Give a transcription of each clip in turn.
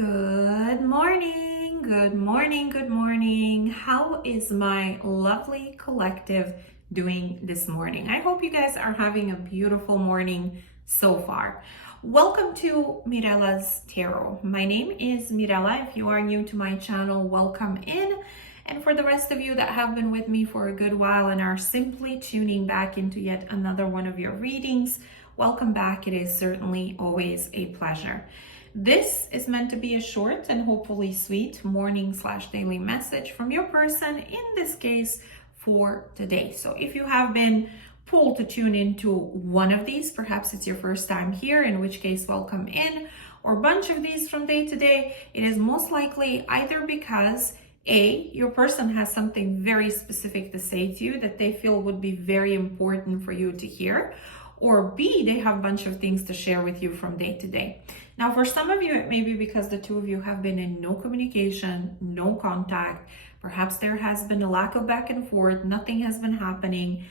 Good morning, good morning, good morning. How is my lovely collective doing this morning? I hope you guys are having a beautiful morning so far. Welcome to Mirella's Tarot. My name is Mirella. If you are new to my channel, welcome in. And for the rest of you that have been with me for a good while and are simply tuning back into yet another one of your readings, welcome back. It is certainly always a pleasure. This is meant to be a short and hopefully sweet morning/daily message from your person, in this case for today. So if you have been pulled to tune into one of these, perhaps it's your first time here, in which case welcome in, or a bunch of these from day to day, it is most likely either because A, your person has something very specific to say to you that they feel would be very important for you to hear, or B, they have a bunch of things to share with you from day to day. Now, for some of you, it may be because the two of you have been in no communication, no contact. Perhaps there has been a lack of back and forth, nothing has been happening.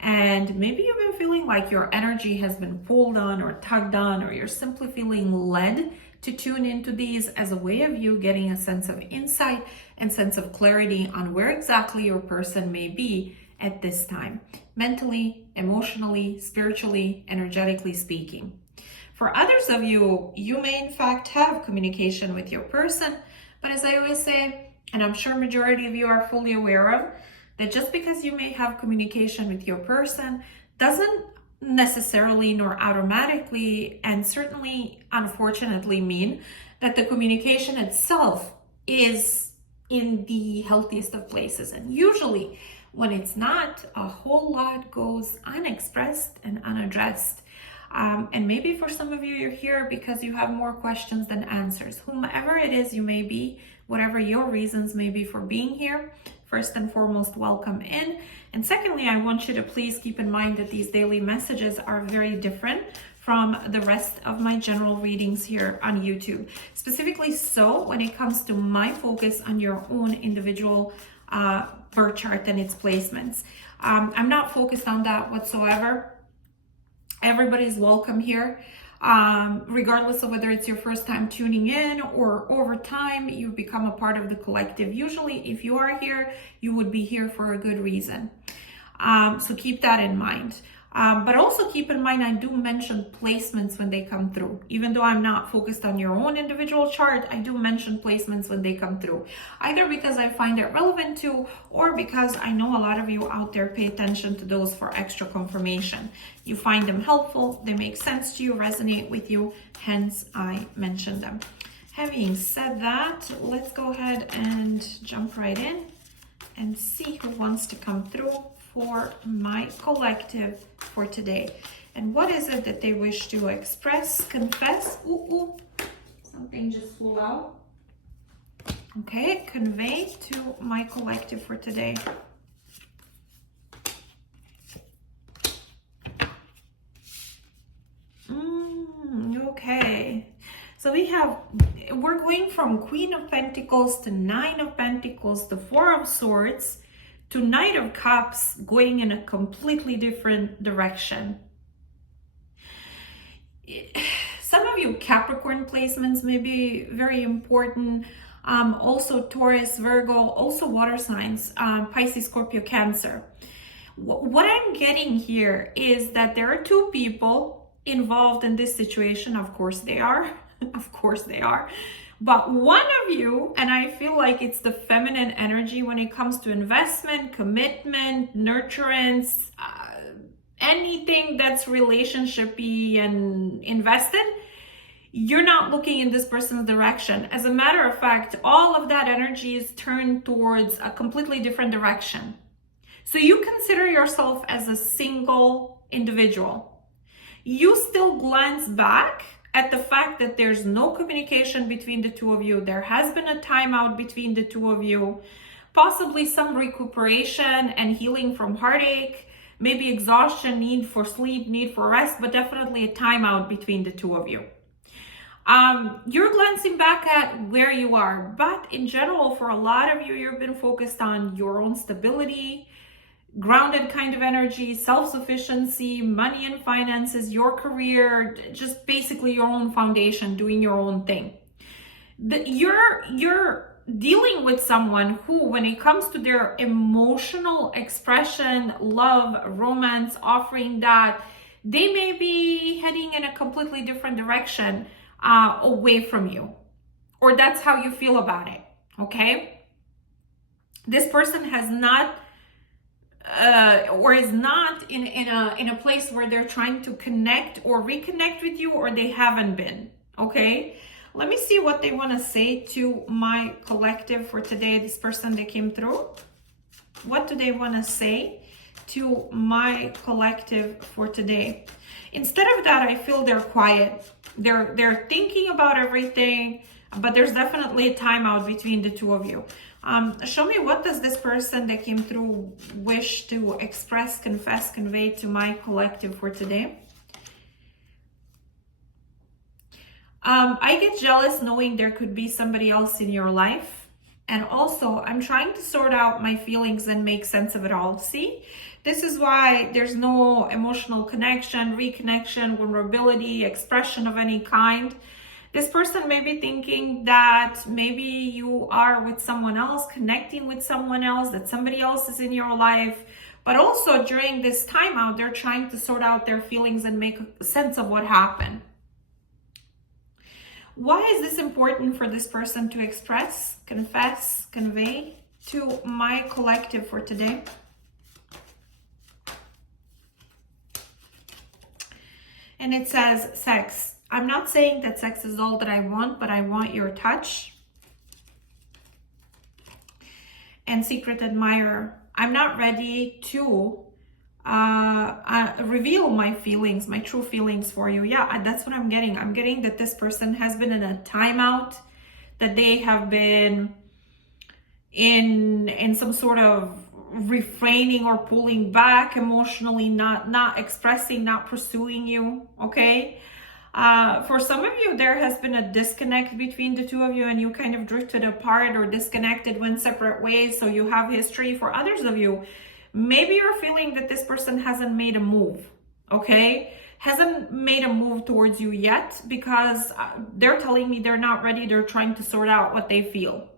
And maybe you've been feeling like your energy has been pulled on or tugged on, or you're simply feeling led to tune into these as a way of you getting a sense of insight and sense of clarity on where exactly your person may be at this time, mentally, emotionally, spiritually, energetically speaking. For others of you, you may in fact have communication with your person, but as I always say, and I'm sure majority of you are fully aware of, that just because you may have communication with your person doesn't necessarily nor automatically, and certainly unfortunately, mean that the communication itself is in the healthiest of places. And usually when it's not, a whole lot goes unexpressed and unaddressed. And maybe for some of you, you're here because you have more questions than answers. Whomever it is you may be, whatever your reasons may be for being here, first and foremost, welcome in. And secondly, I want you to please keep in mind that these daily messages are very different from the rest of my general readings here on YouTube. Specifically so when it comes to my focus on your own individual birth chart and its placements. I'm not focused on that whatsoever. Everybody's welcome here, regardless of whether it's your first time tuning in or over time you become a part of the collective. Usually, if you are here, you would be here for a good reason. So keep that in mind. But also keep in mind, I do mention placements when they come through. Even though I'm not focused on your own individual chart, I do mention placements when they come through. Either because I find it relevant to, or because I know a lot of you out there pay attention to those for extra confirmation. You find them helpful, they make sense to you, resonate with you, hence I mention them. Having said that, let's go ahead and jump right in and see who wants to come through for my collective for today. And what is it that they wish to express, confess? Ooh, something just flew out. Okay, convey to my collective for today. Okay, so we're going from Queen of Pentacles to Nine of Pentacles to Four of Swords to Knight of Cups, going in a completely different direction. Some of you Capricorn placements may be very important. Also Taurus, Virgo, also water signs, Pisces, Scorpio, Cancer. What I'm getting here is that there are two people involved in this situation. Of course they are. Of course they are. But one of you, and I feel like it's the feminine energy when it comes to investment, commitment, nurturance, anything that's relationshipy and invested, you're not looking in this person's direction. As a matter of fact, all of that energy is turned towards a completely different direction. So you consider yourself as a single individual. You still glance back at the fact that there's no communication between the two of you. There has been a timeout between the two of you, possibly some recuperation and healing from heartache, maybe exhaustion, need for sleep, need for rest, but definitely a timeout between the two of you. You're glancing back at where you are, but in general, for a lot of you, you've been focused on your own stability, grounded kind of energy, self-sufficiency, money and finances, your career, just basically your own foundation, doing your own thing. You're dealing with someone who, when it comes to their emotional expression, love, romance, offering that, they may be heading in a completely different direction away from you, or that's how you feel about it. Okay, this person has not or is not in a place where they're trying to connect or reconnect with you, or they haven't been. Okay, let me see what they want to say to my collective for today. This person that came through, what do they want to say to my collective for today? Instead of that, I feel they're quiet. They're thinking about everything, but there's definitely a timeout between the two of you. Show me, what does this person that came through wish to express, confess, convey to my collective for today? I get jealous knowing there could be somebody else in your life. And also, I'm trying to sort out my feelings and make sense of it all. See, this is why there's no emotional connection, reconnection, vulnerability, expression of any kind. This person may be thinking that maybe you are with someone else, connecting with someone else, that somebody else is in your life. But also during this timeout, they're trying to sort out their feelings and make sense of what happened. Why is this important for this person to express, confess, convey to my collective for today? And it says sex. I'm not saying that sex is all that I want, but I want your touch. And secret admirer. I'm not ready to reveal my feelings, my true feelings for you. Yeah, that's what I'm getting. I'm getting that this person has been in a timeout, that they have been in some sort of refraining or pulling back emotionally, not expressing, not pursuing you. Okay. For some of you, there has been a disconnect between the two of you, and you kind of drifted apart or disconnected, went separate ways, so you have history. For others of you, maybe you're feeling that this person hasn't made a move, okay? Hasn't made a move towards you yet, because they're telling me they're not ready. They're trying to sort out what they feel,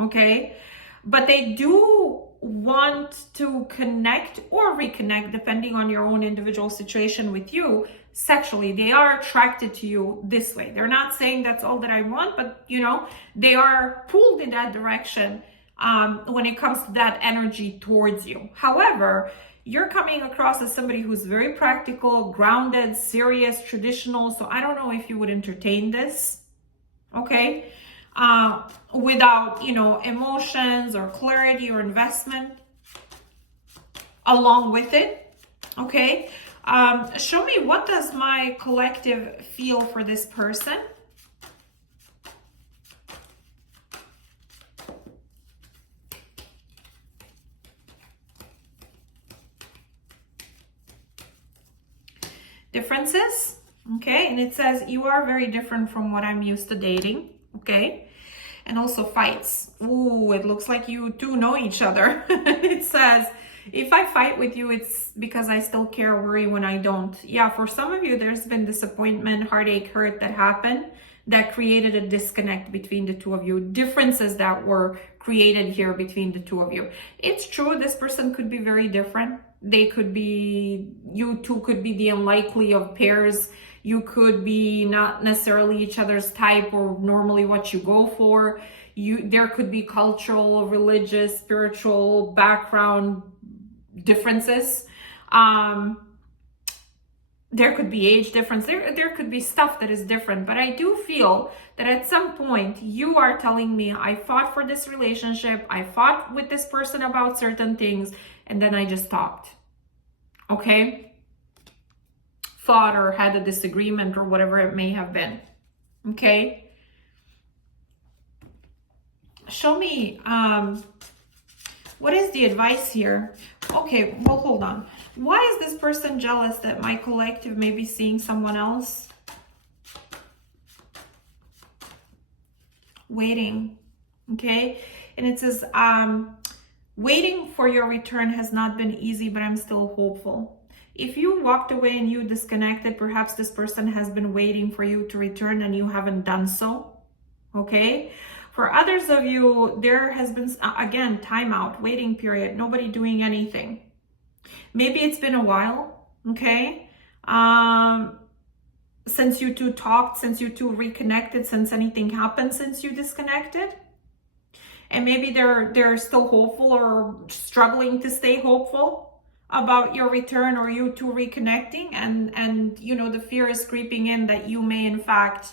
okay? But they do want to connect or reconnect, depending on your own individual situation with you, sexually. They are attracted to you this way. They're not saying that's all that I want, but you know, they are pulled in that direction when it comes to that energy towards you. However, you're coming across as somebody who's very practical, grounded, serious, traditional. So I don't know if you would entertain this, okay? Without, you know, emotions or clarity or investment along with it, okay? Show me, what does my collective feel for this person? Differences, okay? And it says, you are very different from what I'm used to dating, okay? And also fights. Ooh, it looks like you two know each other. It says, if I fight with you, it's because I still care or worry when I don't. Yeah, for some of you, there's been disappointment, heartache, hurt that happened that created a disconnect between the two of you. Differences that were created here between the two of you. It's true, this person could be very different. They could be, you two could be the unlikely of pairs. You could be not necessarily each other's type or normally what you go for. There could be cultural, religious, spiritual background differences. There could be age difference. There could be stuff that is different. But I do feel that at some point you are telling me, I fought for this relationship. I fought with this person about certain things, and then I just stopped. Okay? Fought or had a disagreement or whatever it may have been. Okay? Show me, what is the advice here? Okay, well, hold on. Why is this person jealous that my collective may be seeing someone else? Waiting, okay? And it says, waiting for your return has not been easy, but I'm still hopeful. If you walked away and you disconnected, perhaps this person has been waiting for you to return and you haven't done so, okay? For others of you, there has been, again, timeout, waiting period, nobody doing anything. Maybe it's been a while, okay? Since you two talked, since you two reconnected, since anything happened, since you disconnected. And maybe they're still hopeful or struggling to stay hopeful about your return or you two reconnecting. And you know, the fear is creeping in that you may in fact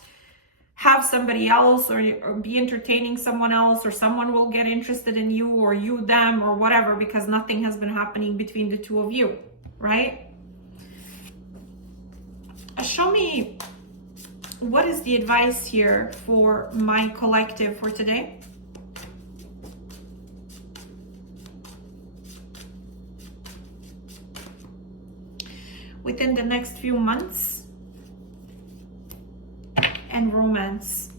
have somebody else or be entertaining someone else, or someone will get interested in you, or you them, or whatever, because nothing has been happening between the two of you, right? Show me, what is the advice here for my collective for today? Within the next few months and romance.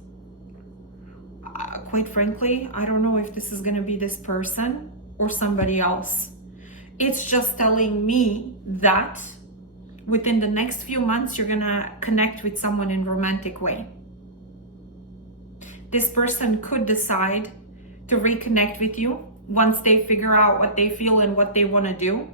Quite frankly, I don't know if this is going to be this person or somebody else. It's just telling me that within the next few months, you're going to connect with someone in a romantic way. This person could decide to reconnect with you once they figure out what they feel and what they want to do.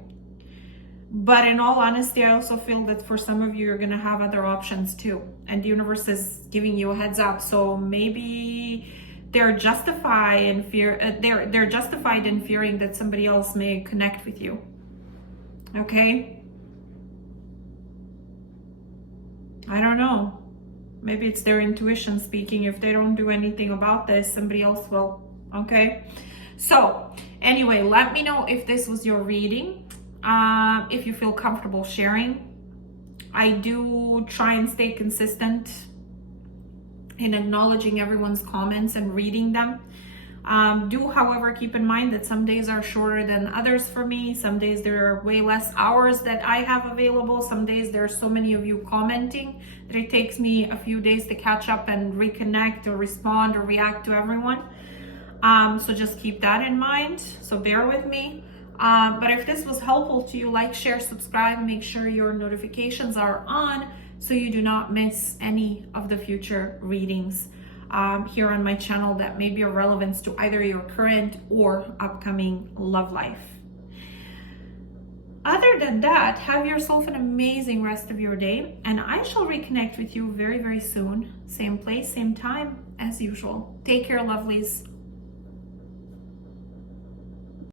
But in all honesty, I also feel that for some of you, you're going to have other options too. And the universe is giving you a heads up. So maybe they're justified in fear. They're justified in fearing that somebody else may connect with you. Okay. I don't know. Maybe it's their intuition speaking. If they don't do anything about this, somebody else will. Okay. So anyway, let me know if this was your reading. If you feel comfortable sharing. I do try and stay consistent in acknowledging everyone's comments and reading them. Do, however, keep in mind that some days are shorter than others for me. Some days there are way less hours that I have available. Some days there are so many of you commenting that it takes me a few days to catch up and reconnect or respond or react to everyone. So just keep that in mind. So bear with me. But if this was helpful to you, like, share, subscribe, make sure your notifications are on so you do not miss any of the future readings here on my channel that may be of relevance to either your current or upcoming love life. Other than that, have yourself an amazing rest of your day, and I shall reconnect with you very, very soon. Same place, same time as usual. Take care, lovelies.